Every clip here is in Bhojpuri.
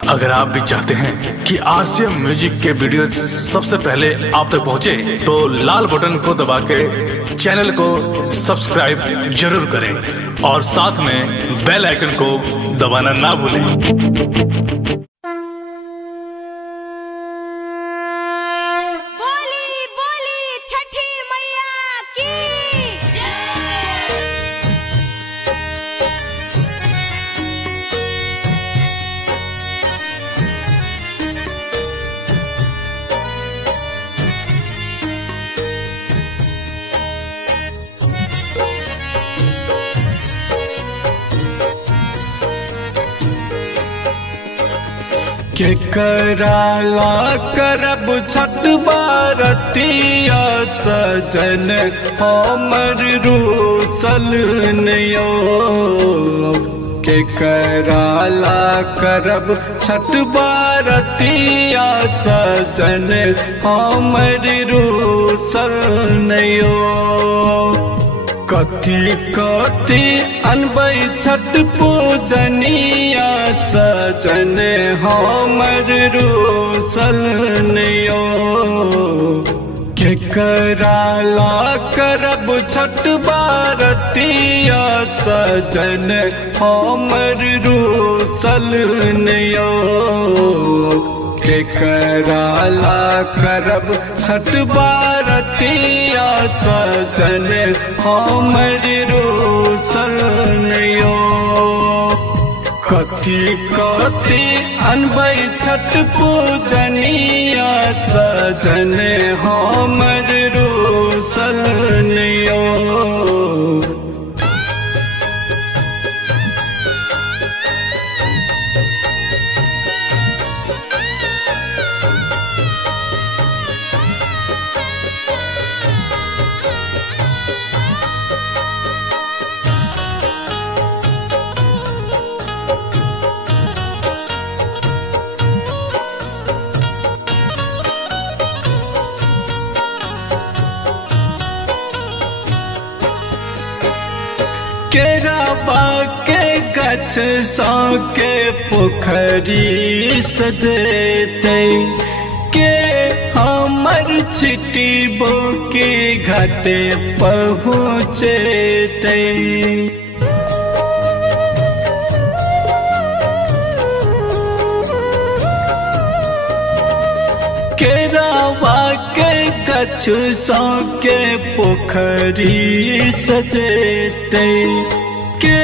अगर आप भी चाहते हैं कि आरसीएम म्यूजिक के वीडियो सबसे पहले आप तक पहुंचे, तो लाल बटन को दबा के चैनल को सब्सक्राइब जरूर करें और साथ में बेल आइकन को दबाना ना भूलें। के कराला करब छठ बारतिया सजन हमर रूसल नयो। के कराला करब छठ बारतिया सजन हमर रूसल नयो। कथी कथी अनबै छठ पूजनिया सजन हमर रूसल नयो। के कराला करब छठ बारतिया सजन हमर रूसल नयो। के कराला करब छठ बारतिया सजन हमर रूसल नयो। कथी कथी अनबै छठ पूजनिया सजन हमर रूसल नयो। केराबा के गछ सा के पोखरी सजेते, के हमर छिटी बो के घाटे पहुँचते। केरावा के गछ सा के पोखरी सजेते, के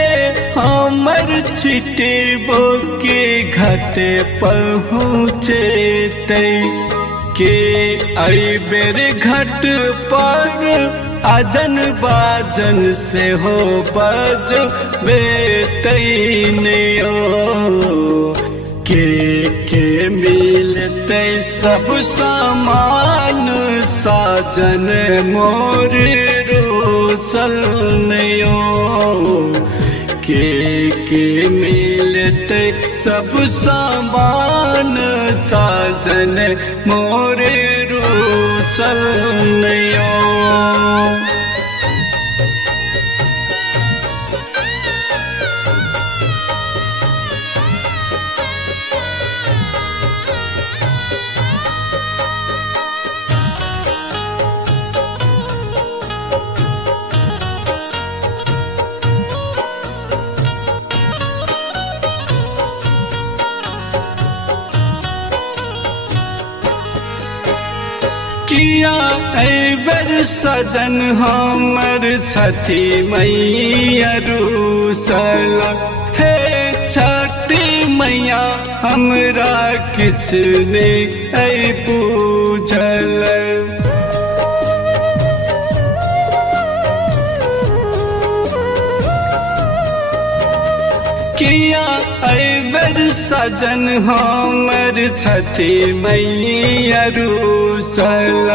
हमर छिटे बो के घाटे पहुँचते। के आई बेर घाट पर आजन बाजन से हो बज बेतैनियो। के मिलते सब सामान साजन मोर रूसल नयो। के मिलते सब सामान साजन मोर रूसल नयो। किया ऐबर सजन हमर छठी मैया रूसल। हे छठी मैया हमरा किछ ने ऐ पूजल। किया ऐबर सजन हमर छठी मैया रूसल।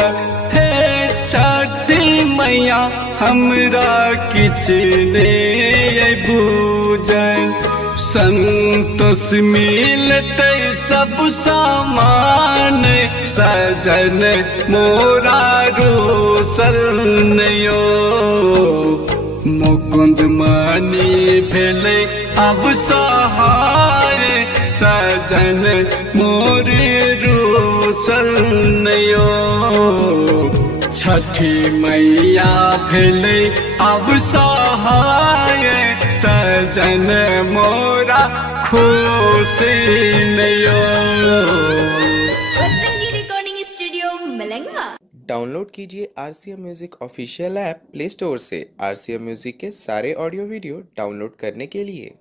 हे छठी मैया हमरा किछ ने बूझल। संतोष मिलते सब सामान सजन मोरा रूसल नयो। मुकुंद मानी भेले अब सहाय सजन मोरे रूसल नयो। छठी मैया भेले अब सहाय सजन मोरा खुशी नयो। रिकॉर्डिंग स्टूडियो मलंगा। डाउनलोड कीजिए RCM music official app play store से। RCM म्यूजिक के सारे ऑडियो वीडियो डाउनलोड करने के लिए